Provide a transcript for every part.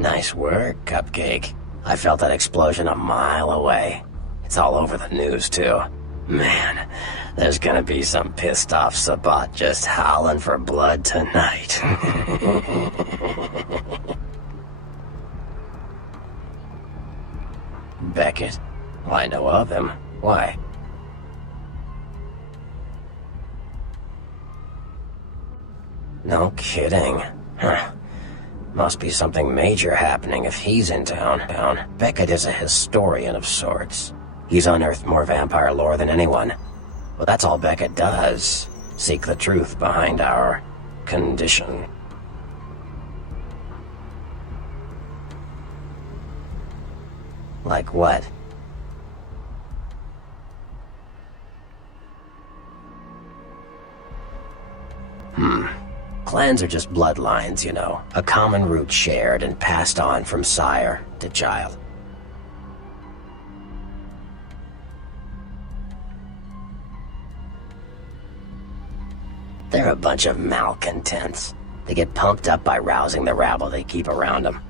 Nice work, Cupcake. I felt that explosion a mile away. It's all over the news, too. Man, there's gonna be some pissed off Sabbat just howling for blood tonight. Beckett? Well, I know of him. Why? No kidding. Huh. Must be something major happening if he's in town. Beckett is a historian of sorts. He's unearthed more vampire lore than anyone. Well, that's all Beckett does. Seek the truth behind our condition. Like what? Clans are just bloodlines, you know. A common root shared and passed on from sire to child. They're a bunch of malcontents. They get pumped up by rousing the rabble they keep around them.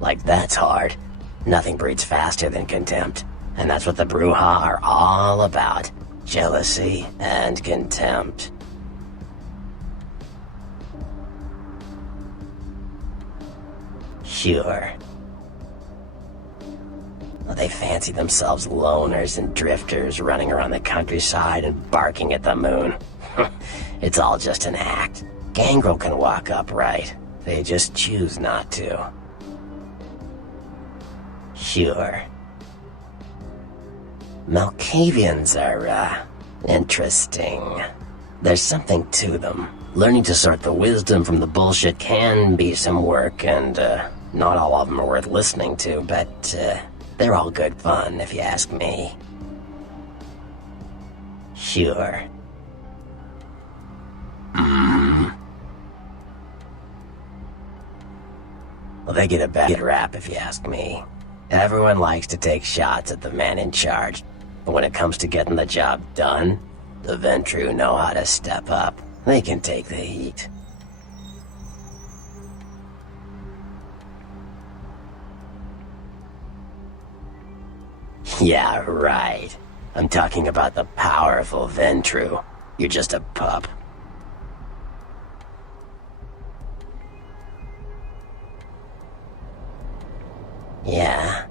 Like that's hard. Nothing breeds faster than contempt. And that's what the Brujah are all about. Jealousy and contempt. Sure. Well, they fancy themselves loners and drifters running around the countryside and barking at the moon. It's all just an act. Gangrel can walk upright. They just choose not to. Sure. Malkavians are, interesting. There's something to them. Learning to sort the wisdom from the bullshit can be some work, and, not all of them are worth listening to, but, they're all good fun, if you ask me. Sure. Well, they get a bad rap, if you ask me. Everyone likes to take shots at the man in charge, but when it comes to getting the job done, the Ventrue know how to step up. They can take the heat. Yeah, right. I'm talking about the powerful Ventrue. You're just a pup. Yeah.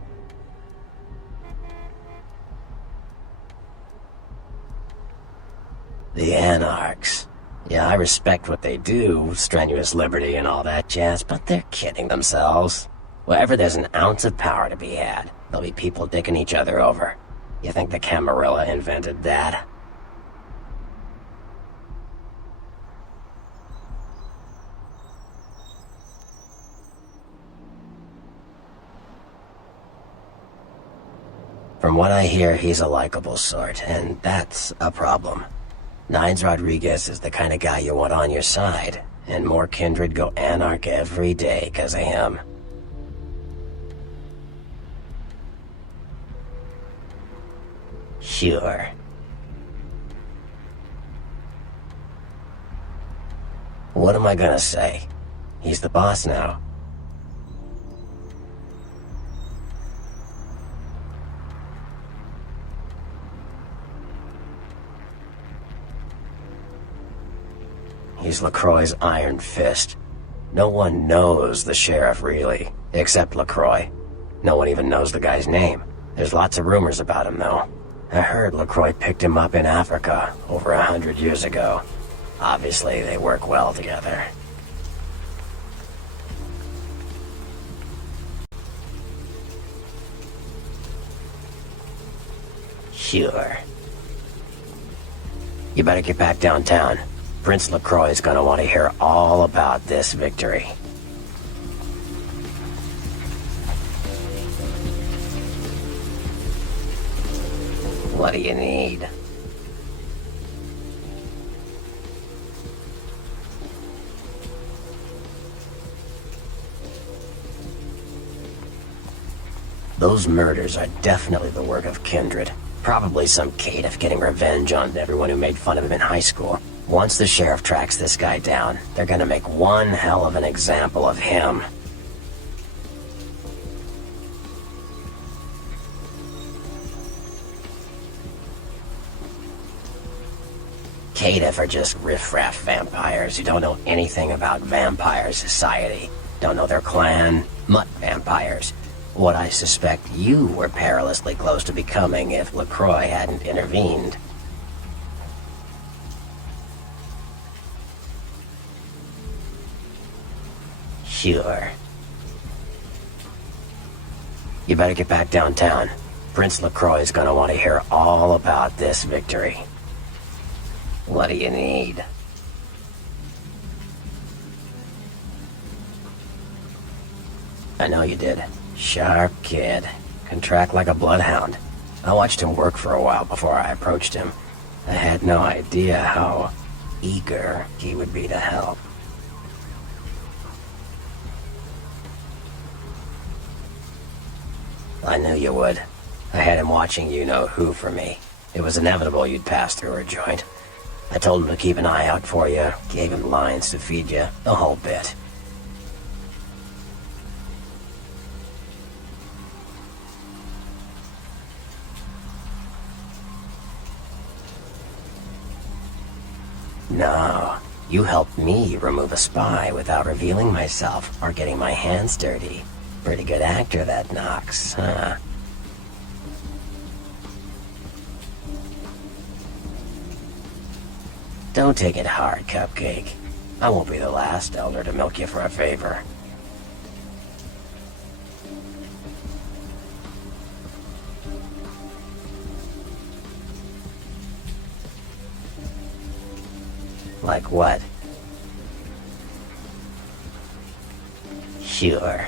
The Anarchs. Yeah, I respect what they do, strenuous liberty and all that jazz, but they're kidding themselves. Wherever there's an ounce of power to be had, there'll be people dicking each other over. You think the Camarilla invented that? From what I hear, he's a likable sort, and that's a problem. Nines Rodriguez is the kind of guy you want on your side, and more kindred go anarch every day 'cause of him. Sure. What am I gonna say? He's the boss now. He's Lacroix's iron fist. No one knows the sheriff really, except Lacroix. No one even knows the guy's name. There's lots of rumors about him though. I heard Lacroix picked him up in Africa over 100 years ago. Obviously, they work well together. Sure. You better get back downtown. Prince Lacroix is gonna want to hear all about this victory. What do you need? Those murders are definitely the work of kindred. Probably some caitiff getting revenge on everyone who made fun of him in high school. Once the sheriff tracks this guy down, they're gonna make one hell of an example of him. Caitiff are just riffraff vampires who don't know anything about vampire society. Don't know their clan. Mutt vampires. What I suspect you were perilously close to becoming if Lacroix hadn't intervened. Sure. You better get back downtown. Prince Lacroix is gonna want to hear all about this victory. What do you need? I know you did. Sharp kid. Can track like a bloodhound. I watched him work for a while before I approached him. I had no idea how eager he would be to help. I knew you would. I had him watching you-know-who for me. It was inevitable you'd pass through her joint. I told him to keep an eye out for you, gave him lines to feed you, the whole bit. No, you helped me remove a spy without revealing myself or getting my hands dirty. Pretty good actor, that Knox, huh? Don't take it hard, Cupcake. I won't be the last elder to milk you for a favor. Like what? Sure.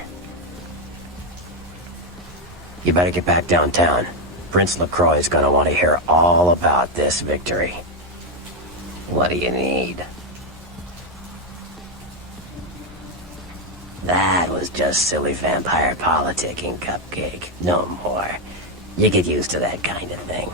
You better get back downtown. Prince Lacroix is gonna want to hear all about this victory. What do you need? That was just silly vampire politicking, Cupcake. No more. You get used to that kind of thing.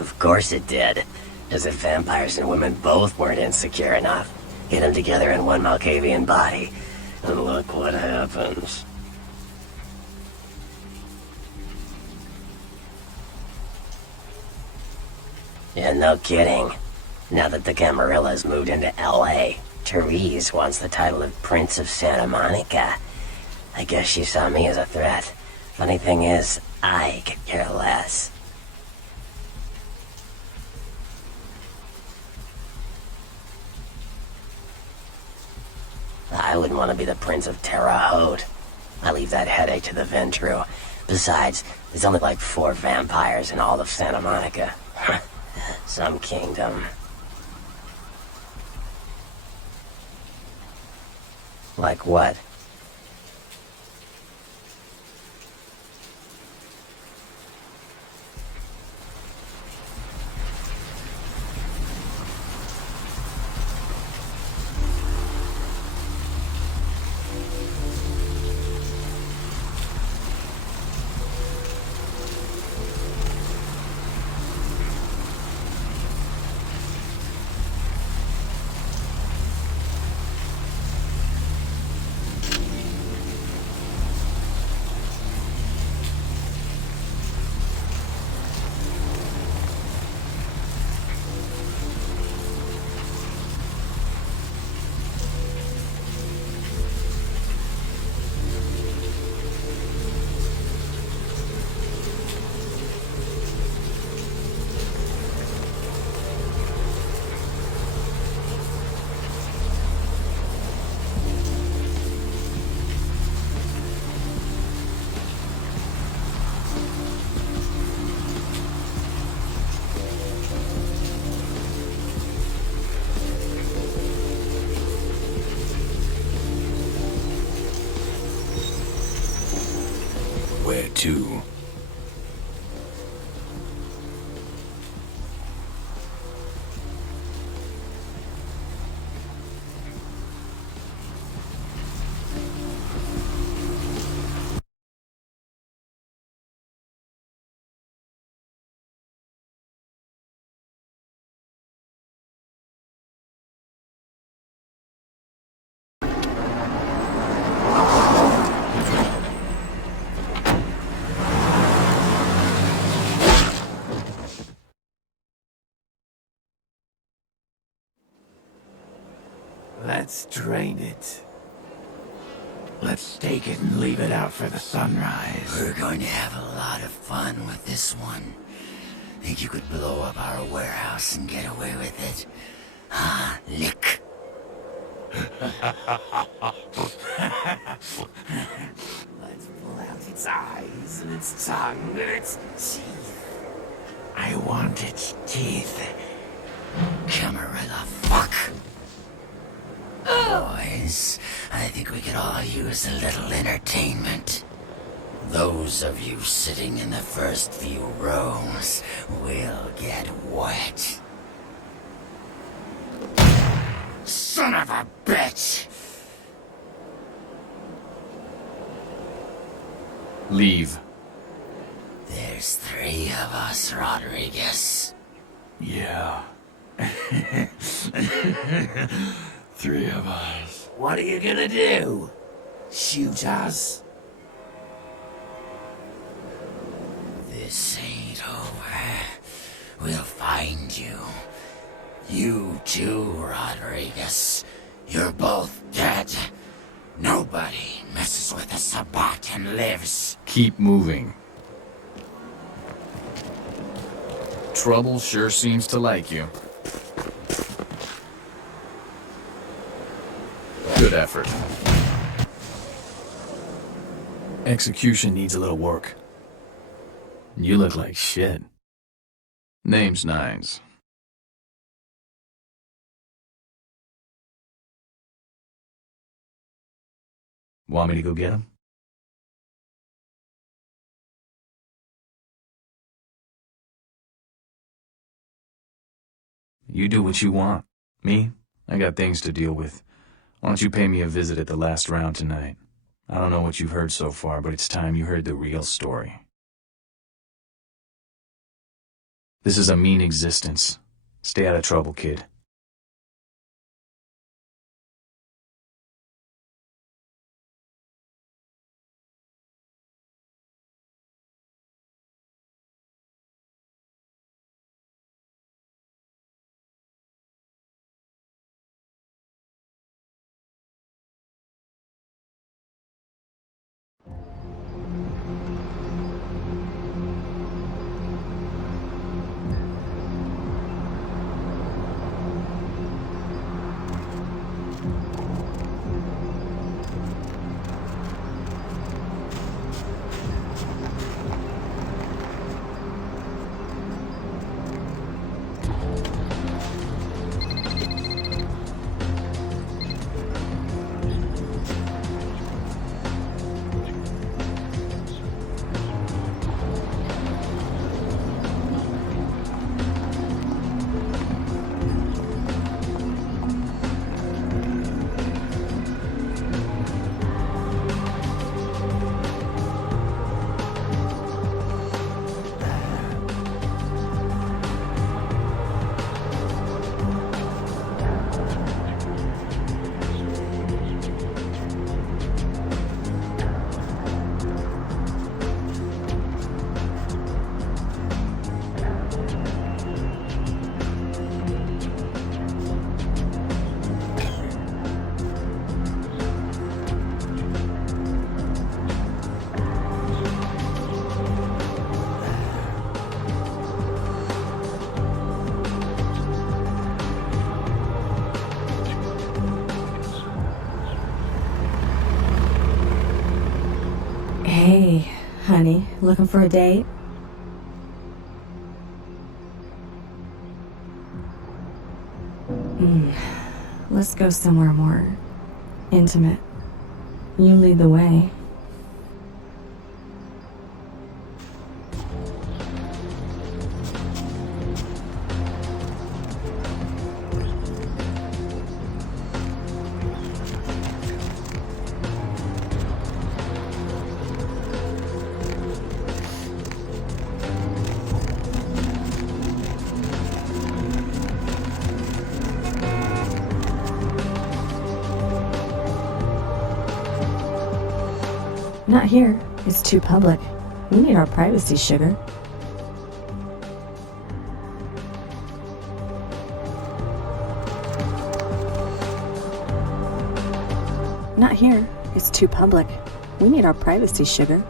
Of course it did. As if vampires and women both weren't insecure enough. Get them together in one Malkavian body, and look what happens. Yeah, no kidding. Now that the Camarillas moved into L.A., Therese wants the title of Prince of Santa Monica. I guess she saw me as a threat. Funny thing is, I could care less. I wouldn't want to be the Prince of Terre Haute. I leave that headache to the Ventrue. Besides, there's only like 4 vampires in all of Santa Monica. Some kingdom. Like what? Where to? Let's drain it. Let's stake it and leave it out for the sunrise. We're going to have a lot of fun with this one. Think you could blow up our warehouse and get away with it? Huh, Lick? Let's pull out its eyes and its tongue and its teeth. I want its teeth. Camarilla, fuck! Boys, I think we could all use a little entertainment. Those of you sitting in the first few rows will get wet. Son of a bitch! Leave. There's 3 of us, Rodriguez. Yeah. 3 of us. What are you gonna do? Shoot us? This ain't over. We'll find you. You too, Rodriguez. You're both dead. Nobody messes with a Sabbat and lives. Keep moving. Trouble sure seems to like you. Good effort. Execution needs a little work. You look like shit. Name's Nines. Want me to go get him? You do what you want. Me? I got things to deal with. Why don't you pay me a visit at the last round tonight? I don't know what you've heard so far, but it's time you heard the real story. This is a mean existence. Stay out of trouble, kid. Hey, honey, looking for a date? Let's go somewhere more intimate. You lead the way. Not here. It's too public. We need our privacy, sugar. here. It's too public. We need our privacy, sugar.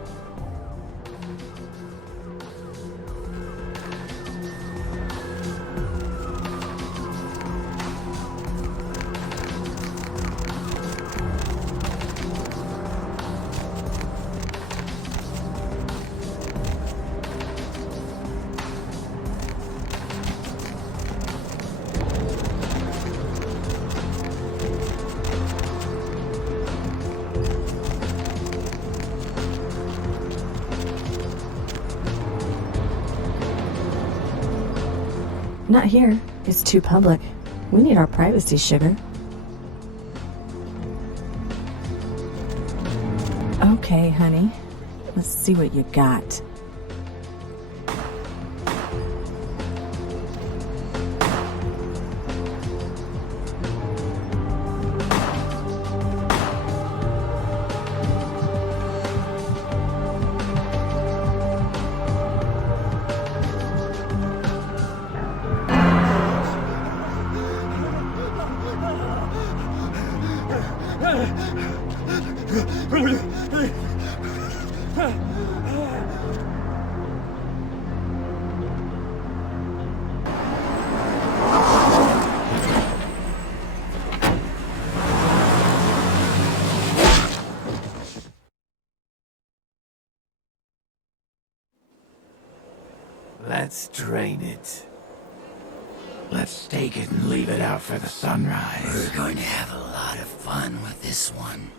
Not here. It's too public. We need our privacy, sugar. Okay, honey. Let's see what you got. Let's drain it. Let's take it and leave it out for the sunrise. We're going to have a lot of fun with this one.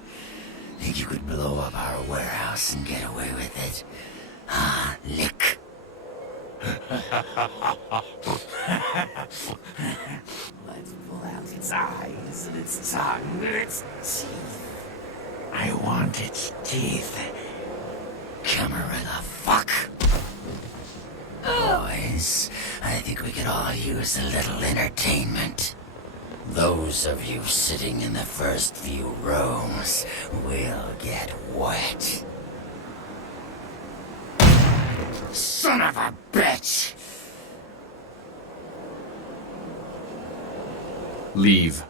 Think you could blow up our warehouse and get away with it? Ah, lick. Let's pull out its eyes and its tongue and its teeth. I want its teeth. Camarilla fuck. Boys, I think we could all use a little entertainment. Those of you sitting in the first few rows will get wet. Son of a bitch! Leave.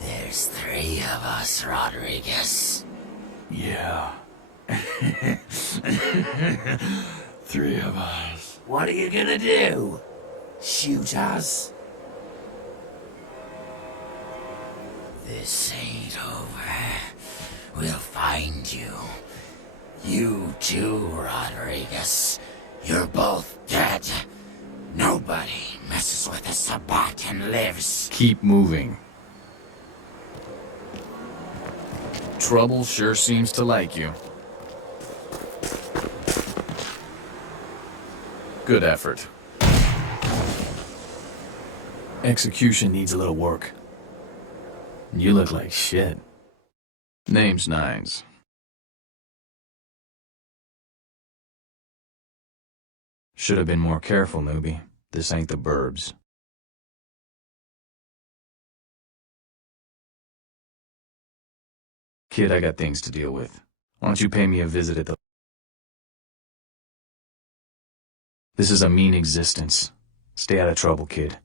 There's 3 of us, Rodriguez. Yeah. 3 of us. What are you gonna do? Shoot us? This ain't over. We'll find you. You too, Rodriguez. You're both dead. Nobody messes with a Sabbat and lives. Keep moving. Trouble sure seems to like you. Good effort. Execution needs a little work. You look like shit. Name's Nines. Should have been more careful, newbie. This ain't the burbs. Kid, I got things to deal with. Why don't you pay me a visit at the... This is a mean existence. Stay out of trouble, kid.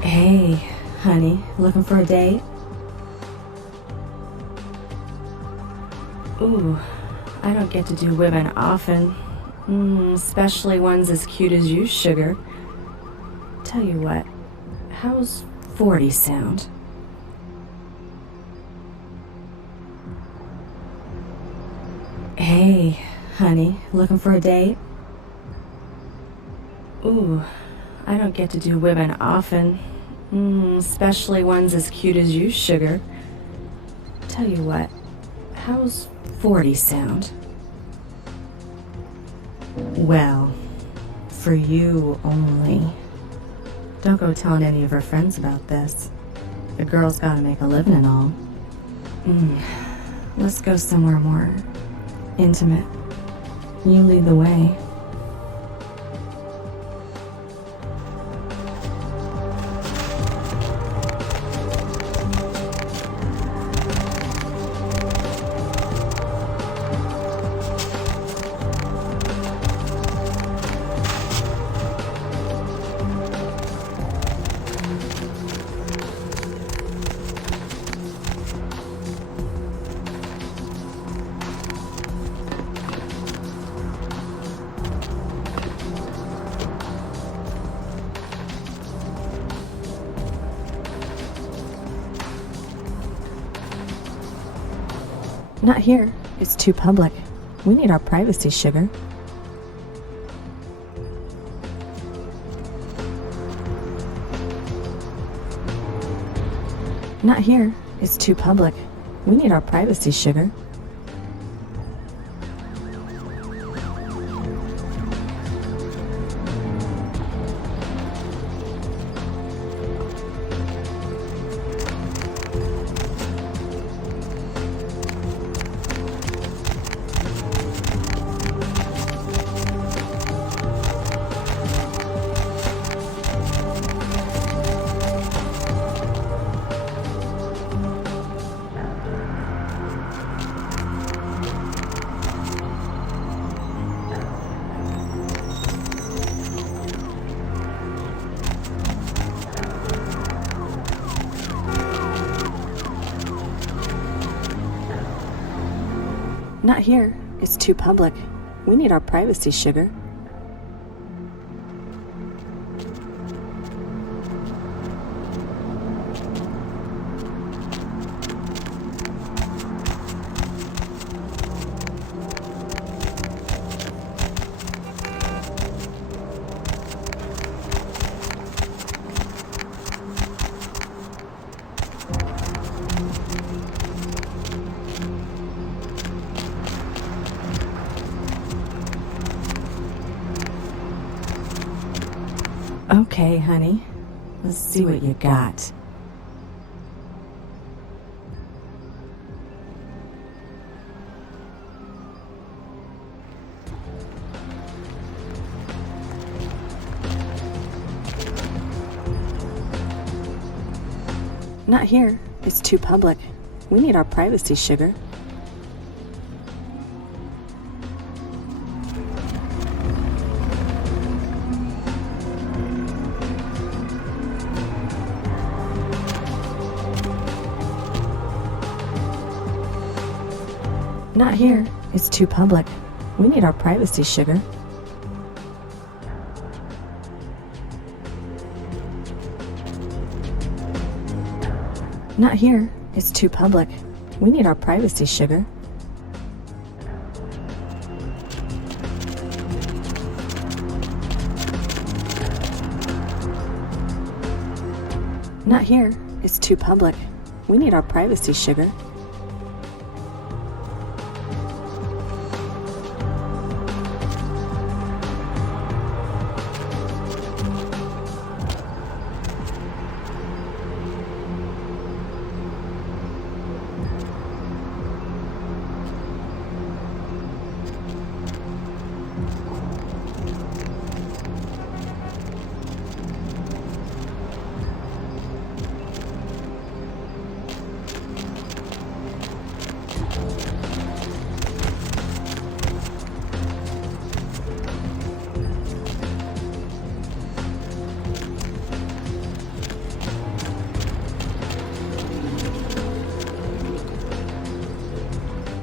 Hey, honey, looking for a date? Ooh, I don't get to do women often. Especially ones as cute as you, sugar. Tell you what, how's 40 sound? Hey, honey, looking for a date? Ooh, I don't get to do women often. Especially ones as cute as you, sugar. Tell you what, how's 40 sound? Well, for you only. Don't go telling any of her friends about this. The girl's gotta make a living and all. Let's go somewhere more intimate. You lead the way. Not here. It's too public. We need our privacy, sugar. Not here. It's too public. We need our privacy, sugar. Not here. It's too public. We need our privacy, sugar. Okay, honey. Let's see what you got. Not here. It's too public. We need our privacy, sugar. Not here. It's too public. We need our privacy, sugar. Not here. It's too public. We need our privacy, sugar. Not here. It's too public. We need our privacy, sugar.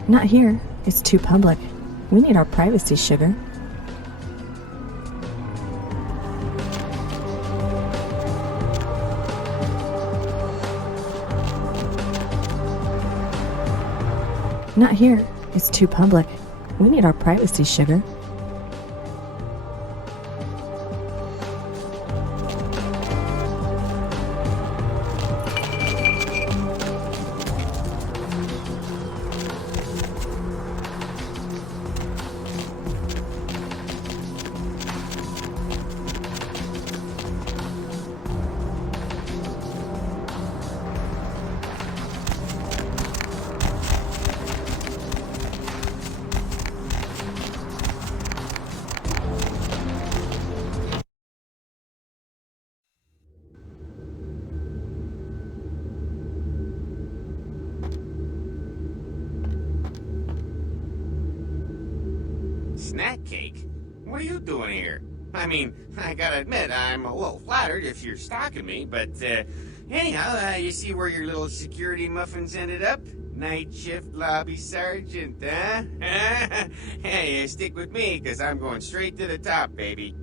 Not here. It's too public. We need our privacy, sugar. Not here. It's too public. We need our privacy, sugar. Snack cake? What are you doing here? I mean, I gotta admit, I'm a little flattered if you're stalking me, but anyhow, you see where your little security muffins ended up? Night shift lobby sergeant, huh? Hey, stick with me, because I'm going straight to the top, baby.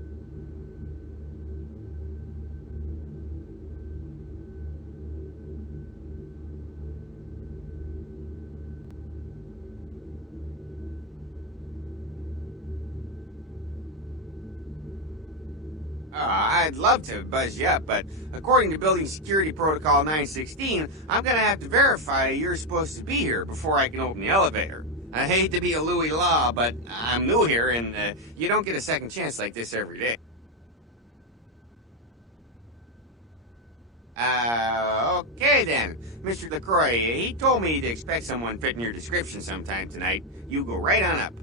I'd love to buzz you up, but according to Building Security Protocol 916, I'm gonna have to verify you're supposed to be here before I can open the elevator. I hate to be a Louis Law, but I'm new here, and you don't get a second chance like this every day. Okay then. Mr. Lacroix, he told me to expect someone fitting your description sometime tonight. You go right on up.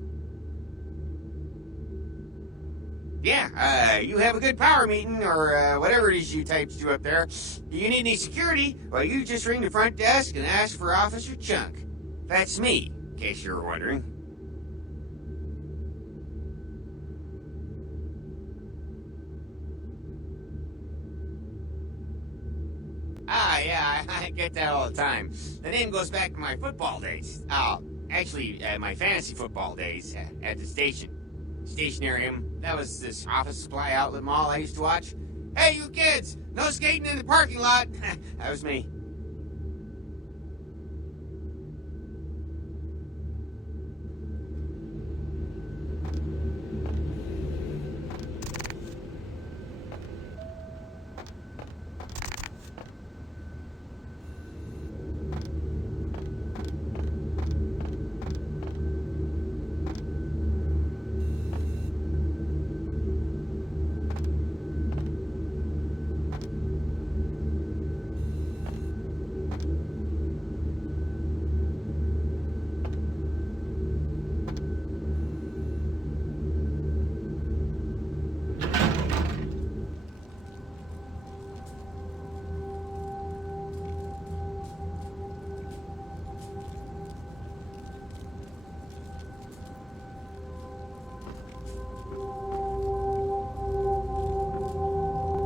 Yeah, you have a good power meeting, or whatever it is you types do up there. Do you need any security? Well, you just ring the front desk and ask for Officer Chunk. That's me, in case you were wondering. Ah, yeah, I get that all the time. The name goes back to my football days. Actually, my fantasy football days at the station. Stationarium. That was this office supply outlet mall I used to watch. Hey, you kids! No skating in the parking lot! That was me.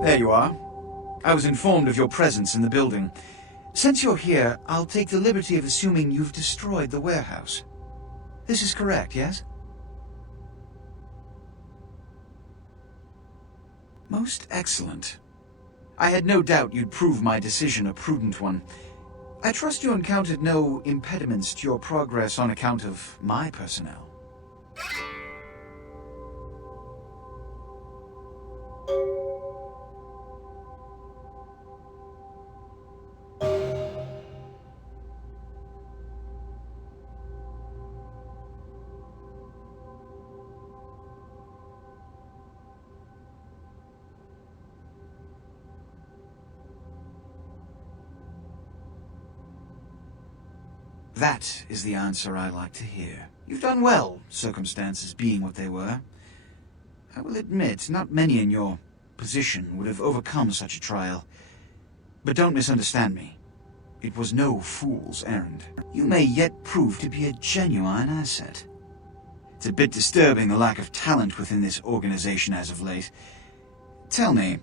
There you are. I was informed of your presence in the building. Since you're here, I'll take the liberty of assuming you've destroyed the warehouse. This is correct, yes? Most excellent. I had no doubt you'd prove my decision a prudent one. I trust you encountered no impediments to your progress on account of my personnel. That is the answer I like to hear. You've done well, circumstances being what they were. I will admit, not many in your position would have overcome such a trial. But don't misunderstand me. It was no fool's errand. You may yet prove to be a genuine asset. It's a bit disturbing the lack of talent within this organization as of late. Tell me,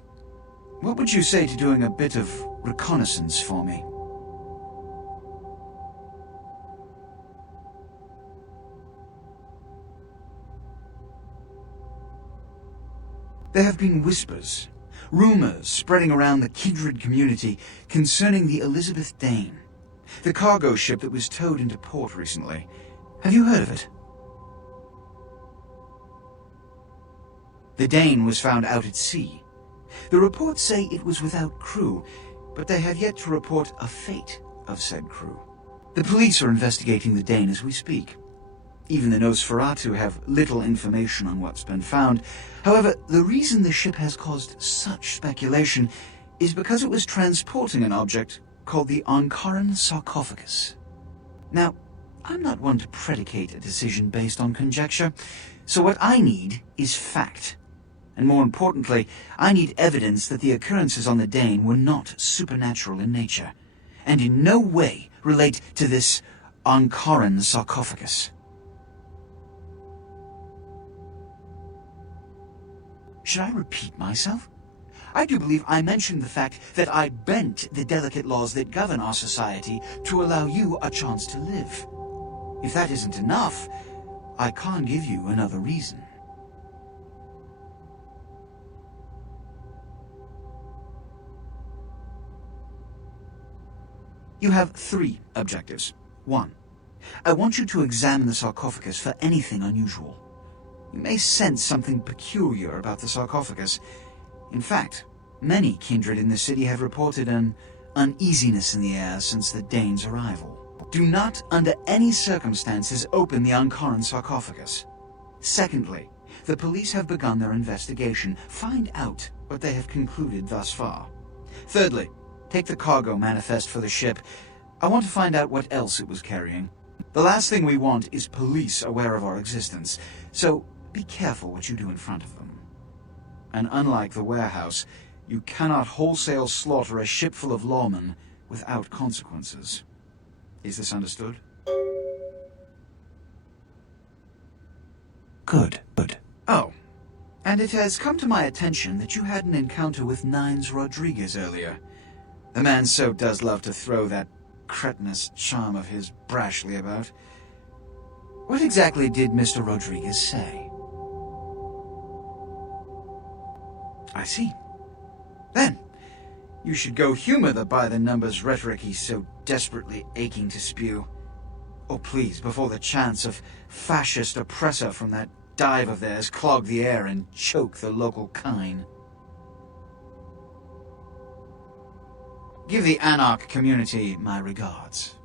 what would you say to doing a bit of reconnaissance for me? There have been whispers, rumors spreading around the kindred community concerning the Elizabeth Dane, the cargo ship that was towed into port recently. Have you heard of it? The Dane was found out at sea. The reports say it was without crew, but they have yet to report a fate of said crew. The police are investigating the Dane as we speak. Even the Nosferatu have little information on what's been found. However, the reason the ship has caused such speculation is because it was transporting an object called the Ankaran sarcophagus. Now, I'm not one to predicate a decision based on conjecture, so what I need is fact. And more importantly, I need evidence that the occurrences on the Dane were not supernatural in nature, and in no way relate to this Ankaran sarcophagus. Should I repeat myself? I do believe I mentioned the fact that I bent the delicate laws that govern our society to allow you a chance to live. If that isn't enough, I can't give you another reason. You have 3 objectives. 1. I want you to examine the sarcophagus for anything unusual. You may sense something peculiar about the sarcophagus. In fact, many kindred in the city have reported an uneasiness in the air since the Dane's arrival. Do not, under any circumstances, open the Ankaran sarcophagus. Secondly, the police have begun their investigation. Find out what they have concluded thus far. Thirdly, take the cargo manifest for the ship. I want to find out what else it was carrying. The last thing we want is police aware of our existence, so be careful what you do in front of them. And unlike the warehouse, you cannot wholesale slaughter a ship full of lawmen without consequences. Is this understood? Good. Oh, and it has come to my attention that you had an encounter with Nines Rodriguez earlier. The man so does love to throw that cretinous charm of his brashly about. What exactly did Mr. Rodriguez say? I see. Then, you should go humor the by-the-numbers rhetoric he's so desperately aching to spew. Oh, please, before the chants of fascist oppressor from that dive of theirs clog the air and choke the local kine. Give the Anarch community my regards.